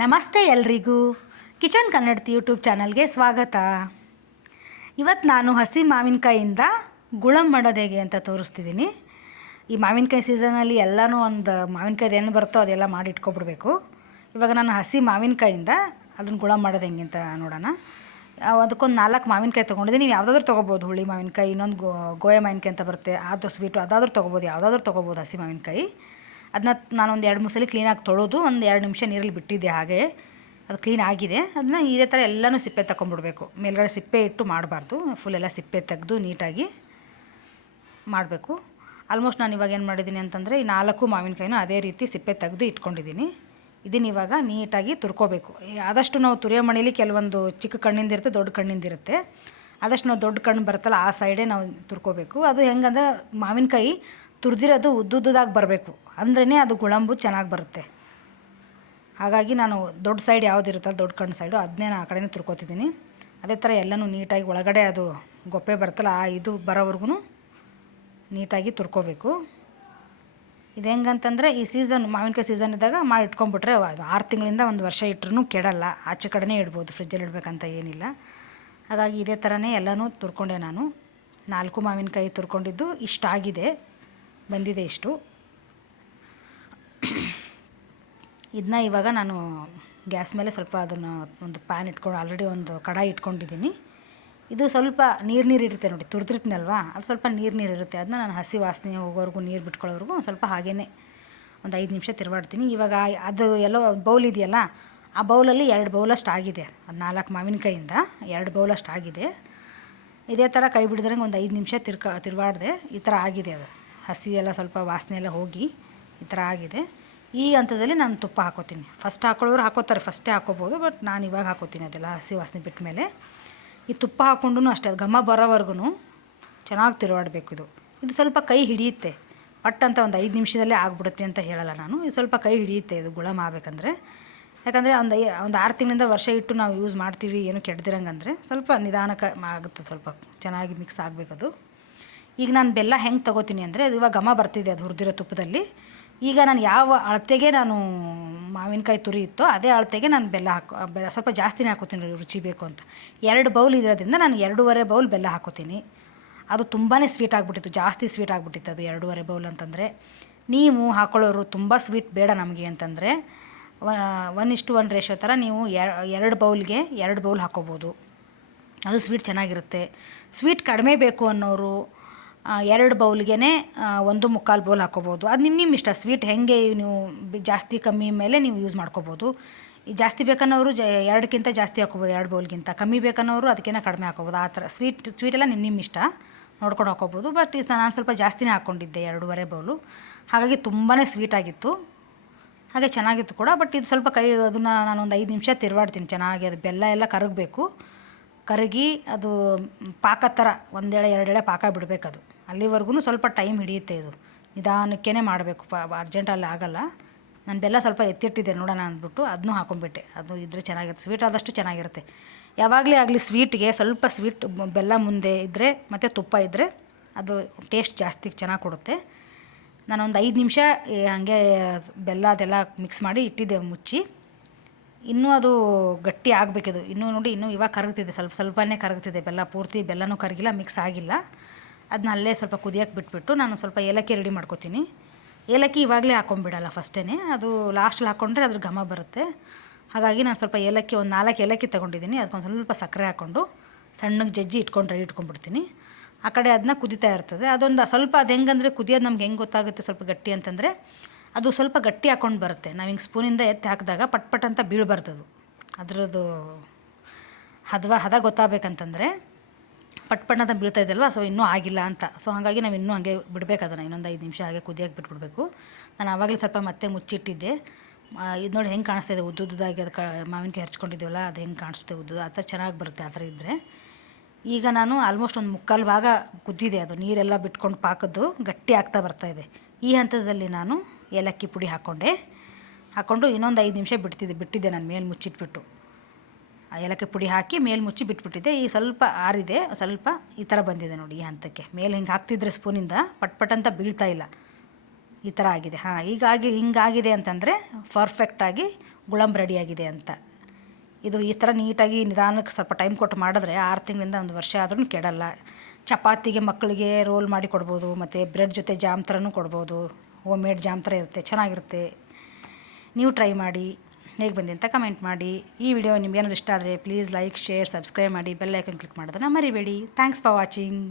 ನಮಸ್ತೆ ಎಲ್ರಿಗೂ. ಕಿಚನ್ ಕನ್ನಡತಿ ಯೂಟ್ಯೂಬ್ ಚಾನಲ್ಗೆ ಸ್ವಾಗತ. ಇವತ್ತು ನಾನು ಹಸಿ ಮಾವಿನಕಾಯಿಂದ ಗುಳಂ ಮಾಡೋದು ಹೇಗೆ ಅಂತ ತೋರಿಸ್ತಿದ್ದೀನಿ. ಈ ಮಾವಿನಕಾಯಿ ಸೀಸನಲ್ಲಿ ಎಲ್ಲನೂ ಒಂದು ಮಾವಿನಕಾಯ್ದು ಏನು ಬರುತ್ತೋ ಅದೆಲ್ಲ ಮಾಡಿ ಇಟ್ಕೊಬಿಡ್ಬೇಕು. ಇವಾಗ ನಾನು ಹಸಿ ಮಾವಿನಕಾಯಿಂದ ಅದನ್ನು ಗುಳಂ ಮಾಡೋದು ಹೆಂಗೆ ಅಂತ ನೋಡೋಣ. ಅದಕ್ಕೊಂದು 4 ಮಾವಿನಕಾಯಿ ತೊಗೊಂಡಿದ್ದೀನಿ. ನೀವು ಯಾವುದಾದ್ರೂ ತೊಗೋಬೋದು. ಹುಳಿ ಮಾವಿನಕಾಯಿ, ಇನ್ನೊಂದು ಗೋಯ ಮಾವಿನಕಾಯಿ ಅಂತ ಬರುತ್ತೆ, ಅದು ಸ್ವೀಟು, ಅದಾದರೂ ತೊಗೋಬೋದು, ಯಾವುದಾದ್ರೂ ತೊಗೋಬೋದು ಹಸಿ ಮಾವಿನಕಾಯಿ. ಅದನ್ನ ನಾನೊಂದು 2-3 ಸಲ ಕ್ಲೀನಾಗಿ ತೊಳೆದು ಒಂದು 2 ನಿಮಿಷ ನೀರಲ್ಲಿ ಬಿಟ್ಟಿದ್ದೆ. ಹಾಗೆ ಅದು ಕ್ಲೀನ್ ಆಗಿದೆ. ಅದನ್ನ ಇದೇ ಥರ ಎಲ್ಲನೂ ಸಿಪ್ಪೆ ತಗೊಂಬಿಡ್ಬೇಕು. ಮೇಲ್ಗಡೆ ಸಿಪ್ಪೆ ಇಟ್ಟು ಮಾಡಬಾರ್ದು, ಫುಲ್ ಎಲ್ಲ ಸಿಪ್ಪೆ ತೆಗೆದು ನೀಟಾಗಿ ಮಾಡಬೇಕು. ಆಲ್ಮೋಸ್ಟ್ ನಾನು ಇವಾಗ ಏನು ಮಾಡಿದ್ದೀನಿ ಅಂತಂದರೆ ಈ 4 ಮಾವಿನಕಾಯಿನೂ ಅದೇ ರೀತಿ ಸಿಪ್ಪೆ ತೆಗೆದು ಇಟ್ಕೊಂಡಿದ್ದೀನಿ. ಇದನ್ನು ಇವಾಗ ನೀಟಾಗಿ ತುರ್ಕೋಬೇಕು. ಆದಷ್ಟು ನಾವು ತುರಿಯೋ ಮಣೇಲಿ ಕೆಲವೊಂದು ಚಿಕ್ಕ ಕಣ್ಣಿಂದಿರುತ್ತೆ, ದೊಡ್ಡ ಕಣ್ಣಿಂದಿರುತ್ತೆ. ಆದಷ್ಟು ನಾವು ದೊಡ್ಡ ಕಣ್ಣು ಬರುತ್ತಲ್ಲ ಆ ಸೈಡೇ ನಾವು ತುರ್ಕೋಬೇಕು. ಅದು ಹೆಂಗಂದ್ರೆ ಮಾವಿನಕಾಯಿ ತುರಿದಿರೋದು ಉದ್ದುದ್ದಾಗಿ ಬರಬೇಕು, ಅಂದ್ರೇ ಅದು ಗುಳಂಬು ಚೆನ್ನಾಗಿ ಬರುತ್ತೆ. ಹಾಗಾಗಿ ನಾನು ದೊಡ್ಡ ಸೈಡ್ ಯಾವುದಿರುತ್ತಲ್ಲ, ದೊಡ್ಡ ಕಣ್ಣು ಸೈಡು, ಅದನ್ನೇ ನಾನು ಆ ಕಡೆನೇ ತುರ್ಕೋತಿದ್ದೀನಿ. ಅದೇ ಥರ ಎಲ್ಲನೂ ನೀಟಾಗಿ ಒಳಗಡೆ ಅದು ಗೊಪ್ಪೆ ಬರುತ್ತಲ್ಲ ಆ ಇದು ಬರೋವರೆಗೂ ನೀಟಾಗಿ ತುರ್ಕೋಬೇಕು. ಇದು ಹೆಂಗಂತಂದರೆ ಈ ಸೀಸನ್ ಮಾವಿನಕಾಯಿ ಸೀಸನ್ ಇದ್ದಾಗ ಮಾಡಿ ಇಟ್ಕೊಂಡ್ಬಿಟ್ರೆ ಅದು 6 ತಿಂಗಳಿಂದ 1 ವರ್ಷ ಇಟ್ಟರೂ ಕೆಡಲ್ಲ. ಆಚೆ ಕಡೆನೇ ಇಡ್ಬೋದು, ಫ್ರಿಜ್ಜಲ್ಲಿ ಇಡಬೇಕಂತ ಏನಿಲ್ಲ. ಹಾಗಾಗಿ ಇದೇ ಥರನೇ ಎಲ್ಲನೂ ತುರ್ಕೊಂಡೆ. ನಾನು 4 ಮಾವಿನಕಾಯಿ ತುರ್ಕೊಂಡಿದ್ದು ಇಷ್ಟಾಗಿದೆ, ಬಂದಿದೆ ಇಷ್ಟು. ಇದನ್ನ ಇವಾಗ ನಾನು ಗ್ಯಾಸ್ ಮೇಲೆ ಸ್ವಲ್ಪ ಅದನ್ನು ಒಂದು ಪ್ಯಾನ್ ಇಟ್ಕೊಂಡು ಆಲ್ರೆಡಿ ಒಂದು ಕಡಾಯಿ ಇಟ್ಕೊಂಡಿದ್ದೀನಿ. ಇದು ಸ್ವಲ್ಪ ನೀರಿರುತ್ತೆ ನೋಡಿ, ತುರಿದಿರ್ತೀನಲ್ವ, ಅದು ಸ್ವಲ್ಪ ನೀರಿರುತ್ತೆ. ಅದನ್ನ ನಾನು ಹಸಿ ವಾಸನೆ ಹೋಗೋವರೆಗೂ, ನೀರು ಬಿಟ್ಕೊಳ್ಳೋವರೆಗೂ ಸ್ವಲ್ಪ ಹಾಗೇ ಒಂದು 5 ನಿಮಿಷ ತಿರುವಾಡ್ತೀನಿ. ಇವಾಗ ಅದು ಎಲ್ಲೋ ಬೌಲ್ ಇದೆಯಲ್ಲ, ಆ ಬೌಲಲ್ಲಿ 2 ಬೌಲಷ್ಟು ಆಗಿದೆ. ಅದು 4 ಮಾವಿನಕಾಯಿಂದ 2 ಬೌಲಷ್ಟು ಆಗಿದೆ. ಇದೇ ಥರ ಕೈ ಬಿಡಿದ್ರಂಗೆ ಒಂದು 5 ನಿಮಿಷ ತಿರುವಾಡಿದೆ. ಈ ಥರ ಆಗಿದೆ. ಅದು ಹಸಿ ಎಲ್ಲ ಸ್ವಲ್ಪ ವಾಸನೆ ಎಲ್ಲ ಹೋಗಿ ಈ ಥರ ಆಗಿದೆ. ಈ ಹಂತದಲ್ಲಿ ನಾನು ತುಪ್ಪ ಹಾಕೋತೀನಿ. ಫಸ್ಟ್ ಹಾಕೊಳ್ಳೋರು ಹಾಕೋತಾರೆ, ಫಸ್ಟೇ ಹಾಕೋಬೋದು, ಬಟ್ ನಾನು ಇವಾಗ ಹಾಕೋತೀನಿ. ಅದೆಲ್ಲ ಹಸಿ ವಾಸನೆ ಬಿಟ್ಟ ಮೇಲೆ ಈ ತುಪ್ಪ ಹಾಕ್ಕೊಂಡು ಅಷ್ಟೇ ಘಮ ಬರೋವರೆಗೂ ಚೆನ್ನಾಗಿ ತಿರುವಾಡಬೇಕು. ಇದು ಸ್ವಲ್ಪ ಕೈ ಹಿಡಿಯುತ್ತೆ. ಪಟ್ ಅಂತ ಒಂದು 5 ನಿಮಿಷದಲ್ಲೇ ಆಗಿಬಿಡುತ್ತೆ ಅಂತ ಹೇಳಲ್ಲ ನಾನು. ಇದು ಸ್ವಲ್ಪ ಕೈ ಹಿಡಿಯುತ್ತೆ ಇದು ಗುಳಂ ಆಗಬೇಕಂದ್ರೆ. ಯಾಕಂದರೆ ಒಂದು 6 ತಿಂಗಳಿಂದ ವರ್ಷ ಇಟ್ಟು ನಾವು ಯೂಸ್ ಮಾಡ್ತೀವಿ, ಏನು ಕೆಡ್ದಿರಂಗಂದರೆ ಸ್ವಲ್ಪ ನಿಧಾನಕ್ಕೆ ಆಗುತ್ತೆ, ಸ್ವಲ್ಪ ಚೆನ್ನಾಗಿ ಮಿಕ್ಸ್ ಆಗಬೇಕದು. ಈಗ ನಾನು ಬೆಲ್ಲ ಹೆಂಗೆ ತೊಗೋತೀನಿ ಅಂದರೆ, ಅದು ಇವಾಗ ಘಮ ಬರ್ತಿದೆ ಅದು ಹುರಿದಿರೋ ತುಪ್ಪದಲ್ಲಿ. ಈಗ ನಾನು ಯಾವ ಅಳತೆಗೆ ನಾನು ಮಾವಿನಕಾಯಿ ತುರಿ ಇತ್ತೋ ಅದೇ ಅಳತೆಗೆ ನಾನು ಬೆಲ್ಲ ಸ್ವಲ್ಪ ಜಾಸ್ತಿನೇ ಹಾಕೋತೀನಿ, ರುಚಿ ಬೇಕು ಅಂತ. 2 ಬೌಲ್ ಇರೋದ್ರಿಂದ ನಾನು 2.5 ಬೌಲ್ ಬೆಲ್ಲ ಹಾಕೋತೀನಿ. ಅದು ತುಂಬಾ ಸ್ವೀಟ್ ಆಗಿಬಿಟ್ಟಿತ್ತು, ಜಾಸ್ತಿ ಸ್ವೀಟ್ ಆಗಿಬಿಟ್ಟಿತ್ತು ಅದು 2.5 ಬೌಲ್ ಅಂತಂದರೆ. ನೀವು ಹಾಕೊಳ್ಳೋರು ತುಂಬ ಸ್ವೀಟ್ ಬೇಡ ನಮಗೆ ಅಂತಂದರೆ 1:1 ರೇಷೋ ಥರ ನೀವು 2 ಬೌಲ್ಗೆ 2 ಬೌಲ್ ಹಾಕೋಬೋದು. ಅದು ಸ್ವೀಟ್ ಚೆನ್ನಾಗಿರುತ್ತೆ. ಸ್ವೀಟ್ ಕಡಿಮೆ ಬೇಕು ಅನ್ನೋರು 2 ಬೌಲ್ಗೆ 1.25 ಬೌಲ್ ಹಾಕೋಬೋದು. ಅದು ನಿಮ್ಮ ಇಷ್ಟ. ಸ್ವೀಟ್ ಹೆಂಗೆ ನೀವು ಜಾಸ್ತಿ ಕಮ್ಮಿ ಮೇಲೆ ನೀವು ಯೂಸ್ ಮಾಡ್ಕೋಬೋದು. ಈ ಜಾಸ್ತಿ ಬೇಕನ್ನೋರು 2ಕ್ಕಿಂತ ಜಾಸ್ತಿ ಹಾಕೋಬೋದು, 2 ಬೌಲ್ಗಿಂತ. ಕಮ್ಮಿ ಬೇಕನ್ನೋರು ಅದಕ್ಕಿಂತ ಕಡಿಮೆ ಹಾಕೋಬೋದು. ಆ ಥರ ಸ್ವೀಟೆಲ್ಲ ನಿಮ್ಮ ಇಷ್ಟ ನೋಡ್ಕೊಂಡು ಹಾಕೋಬೋದು. ಬಟ್ ನಾನು ಸ್ವಲ್ಪ ಜಾಸ್ತಿನೇ ಹಾಕ್ಕೊಂಡಿದ್ದೆ, 2.5 ಬೌಲು. ಹಾಗಾಗಿ ತುಂಬಾ ಸ್ವೀಟ್ ಆಗಿತ್ತು, ಹಾಗೆ ಚೆನ್ನಾಗಿತ್ತು ಕೂಡ. ಬಟ್ ಇದು ಸ್ವಲ್ಪ ಅದನ್ನು ನಾನೊಂದು 5 ನಿಮಿಷ ತಿರುವಾಡ್ತೀನಿ ಚೆನ್ನಾಗಿ. ಅದು ಬೆಲ್ಲ ಎಲ್ಲ ಕರಗಬೇಕು. ಕರಗಿ ಅದು ಪಾಕ ಥರ 1 ಎಳೆ 2 ಎಳೆ ಪಾಕ ಬಿಡಬೇಕದು. ಅಲ್ಲಿವರೆಗೂ ಸ್ವಲ್ಪ ಟೈಮ್ ಹಿಡಿಯುತ್ತೆ. ಇದು ನಿಧಾನಕ್ಕೇ ಮಾಡಬೇಕು, ಅರ್ಜೆಂಟಲ್ಲಿ ಆಗೋಲ್ಲ. ನಾನು ಬೆಲ್ಲ ಸ್ವಲ್ಪ ಎತ್ತಿಟ್ಟಿದ್ದೆ ನೋಡೋಣ ಅಂದ್ಬಿಟ್ಟು ಅದನ್ನೂ ಹಾಕೊಂಡ್ಬಿಟ್ಟೆ. ಅದು ಇದ್ದರೆ ಚೆನ್ನಾಗಿರುತ್ತೆ, ಸ್ವೀಟ್ ಆದಷ್ಟು ಚೆನ್ನಾಗಿರುತ್ತೆ. ಯಾವಾಗಲೇ ಆಗಲಿ ಸ್ವೀಟ್ಗೆ ಸ್ವಲ್ಪ ಸ್ವೀಟ್ ಬೆಲ್ಲ ಮುಂದೆ ಇದ್ದರೆ ಮತ್ತು ತುಪ್ಪ ಇದ್ದರೆ ಅದು ಟೇಸ್ಟ್ ಜಾಸ್ತಿ ಚೆನ್ನಾಗಿ ಕೊಡುತ್ತೆ. ನಾನೊಂದು 5 ನಿಮಿಷ ಹಾಗೆ ಬೆಲ್ಲ ಅದೆಲ್ಲ ಮಿಕ್ಸ್ ಮಾಡಿ ಇಟ್ಟಿದ್ದೆ ಮುಚ್ಚಿ. ಇನ್ನೂ ಅದು ಗಟ್ಟಿ ಆಗಬೇಕಿದು. ಇನ್ನೂ ನೋಡಿ, ಇನ್ನೂ ಇವಾಗ ಕರಗ್ತಿದೆ, ಸ್ವಲ್ಪನೇ ಕರಗ್ತಿದೆ. ಪೂರ್ತಿ ಬೆಲ್ಲನೂ ಕರಗಿಲ್ಲ, ಮಿಕ್ಸ್ ಆಗಿಲ್ಲ. ಅದನ್ನ ಅಲ್ಲೇ ಸ್ವಲ್ಪ ಕುದಿಯೋಕ್ಕೆ ಬಿಟ್ಬಿಟ್ಟು ನಾನು ಸ್ವಲ್ಪ ಏಲಕ್ಕಿ ರೆಡಿ ಮಾಡ್ಕೊತೀನಿ. ಏಲಕ್ಕಿ ಇವಾಗಲೇ ಹಾಕೊಂಡ್ಬಿಡಲ್ಲ, ಫಸ್ಟೇ. ಅದು ಲಾಸ್ಟಲ್ಲಿ ಹಾಕ್ಕೊಂಡ್ರೆ ಅದ್ರ ಘಮ ಬರುತ್ತೆ. ಹಾಗಾಗಿ ನಾನು ಸ್ವಲ್ಪ ಏಲಕ್ಕಿ, ಒಂದು 4 ಏಲಕ್ಕಿ ತೊಗೊಂಡಿದ್ದೀನಿ. ಅದಕ್ಕೊಂದು ಸ್ವಲ್ಪ ಸಕ್ಕರೆ ಹಾಕ್ಕೊಂಡು ಸಣ್ಣಗೆ ಜಜ್ಜಿ ರೆಡಿ ಇಟ್ಕೊಂಡ್ಬಿಡ್ತೀನಿ. ಆ ಕಡೆ ಅದನ್ನ ಕುದೀತಾ ಇರ್ತದೆ. ಅದೊಂದು ಸ್ವಲ್ಪ ಅದು ಹೆಂಗಂದರೆ ಕುದಿಯೋದು ನಮ್ಗೆ ಹೆಂಗೆ ಗೊತ್ತಾಗುತ್ತೆ ಸ್ವಲ್ಪ ಗಟ್ಟಿ ಅಂತಂದರೆ, ಅದು ಸ್ವಲ್ಪ ಗಟ್ಟಿ ಹಾಕ್ಕೊಂಡು ಬರುತ್ತೆ. ನಾವು ಹಿಂಗೆ ಸ್ಪೂನಿಂದ ಎತ್ತಿ ಹಾಕಿದಾಗ ಪಟ್ ಅಂತ ಬೀಳ್ಬಾರ್ದು. ಅದರದ್ದು ಹದ ಗೊತ್ತಾಗಬೇಕಂತಂದರೆ ಪಟ್ ಅಂತ ಬೀಳ್ತಾ ಇದಲ್ವ, ಸೊ ಇನ್ನೂ ಆಗಿಲ್ಲ ಅಂತ. ಸೊ ಹಾಗಾಗಿ ನಾವು ಇನ್ನೂ ಹಾಗೆ ಬಿಡಬೇಕು ಅದನ್ನು. ಇನ್ನೊಂದು 5 ನಿಮಿಷ ಹಾಗೆ ಕುದಿಯೋಕ್ಕೆ ಬಿಟ್ಬಿಡಬೇಕು. ನಾನು ಆವಾಗಲೇ ಸ್ವಲ್ಪ ಮತ್ತೆ ಮುಚ್ಚಿಟ್ಟಿದ್ದೆ. ಇದು ನೋಡಿ ಹೆಂಗೆ ಕಾಣಿಸ್ತಾ ಇದೆ, ಉದ್ದುದ್ದಾಗಿ. ಅದು ಮಾವಿನಕಾಯಿ ಹೆರ್ಚ್ಕೊಂಡಿದ್ದೀವಲ್ಲ, ಅದು ಹೆಂಗೆ ಕಾಣಿಸುತ್ತೆ ಉದ್ದು, ಆ ಥರ ಚೆನ್ನಾಗಿ ಬರುತ್ತೆ ಆ ಥರ ಇದ್ದರೆ. ಈಗ ನಾನು ಆಲ್ಮೋಸ್ಟ್ ಒಂದು 3/4 ಭಾಗ ಕುದ್ದಿದೆ. ಅದು ನೀರೆಲ್ಲ ಬಿಟ್ಕೊಂಡು ಪಾಕದ್ದು ಗಟ್ಟಿ ಆಗ್ತಾ ಬರ್ತಾಯಿದೆ. ಈ ಹಂತದಲ್ಲಿ ನಾನು ಏಲಕ್ಕಿ ಪುಡಿ ಹಾಕ್ಕೊಂಡು ಇನ್ನೊಂದು 5 ನಿಮಿಷ ಬಿಟ್ಟಿದ್ದೆ ನಾನು ಮೇಲೆ ಮುಚ್ಚಿಟ್ಬಿಟ್ಟು. ಆ ಏಲಕ್ಕಿ ಪುಡಿ ಹಾಕಿ ಮೇಲೆ ಮುಚ್ಚಿ ಬಿಟ್ಬಿಟ್ಟಿದ್ದೆ. ಈ ಸ್ವಲ್ಪ ಆರಿದೆ, ಸ್ವಲ್ಪ ಈ ಥರ ಬಂದಿದೆ ನೋಡಿ. ಈ ಹಂತಕ್ಕೆ ಮೇಲೆ ಹಿಂಗೆ ಹಾಕ್ತಿದ್ರೆ ಸ್ಪೂನಿಂದ ಪಟ್ ಅಂತ ಬೀಳ್ತಾ ಇಲ್ಲ, ಈ ಥರ ಆಗಿದೆ. ಹಿಂಗಾಗಿದೆ ಅಂತಂದರೆ ಪರ್ಫೆಕ್ಟಾಗಿ ಗುಳಂಬ್ ರೆಡಿಯಾಗಿದೆ ಅಂತ. ಇದು ಈ ಥರ ನೀಟಾಗಿ ನಿಧಾನಕ್ಕೆ ಸ್ವಲ್ಪ ಟೈಮ್ ಕೊಟ್ಟು ಮಾಡಿದ್ರೆ 6 ತಿಂಗಳಿಂದ 1 ವರ್ಷ ಆದ್ರೂ ಕೆಡಲ್ಲ. ಚಪಾತಿಗೆ ಮಕ್ಕಳಿಗೆ ರೋಲ್ ಮಾಡಿ ಕೊಡ್ಬೋದು, ಮತ್ತು ಬ್ರೆಡ್ ಜೊತೆ ಜಾಮ್ ಥರನೂ ಕೊಡ್ಬೋದು. ಹೋಮ್ ಮೇಡ್ ಜಾಮ್ ಥರ ಇರುತ್ತೆ, ಚೆನ್ನಾಗಿರುತ್ತೆ. ನೀವು ಟ್ರೈ ಮಾಡಿ, ಹೇಗೆ ಬಂದಿದೆ ಅಂತ ಕಮೆಂಟ್ ಮಾಡಿ. ಈ ವಿಡಿಯೋ ನಿಮಗೇನಾದ್ರು ಇಷ್ಟ ಆದರೆ ಪ್ಲೀಸ್ ಲೈಕ್, ಶೇರ್, ಸಬ್ಸ್ಕ್ರೈಬ್ ಮಾಡಿ, ಬೆಲ್ ಐಕನ್ ಕ್ಲಿಕ್ ಮಾಡೋದನ್ನು ಮರಿಬೇಡಿ. Thanks for watching.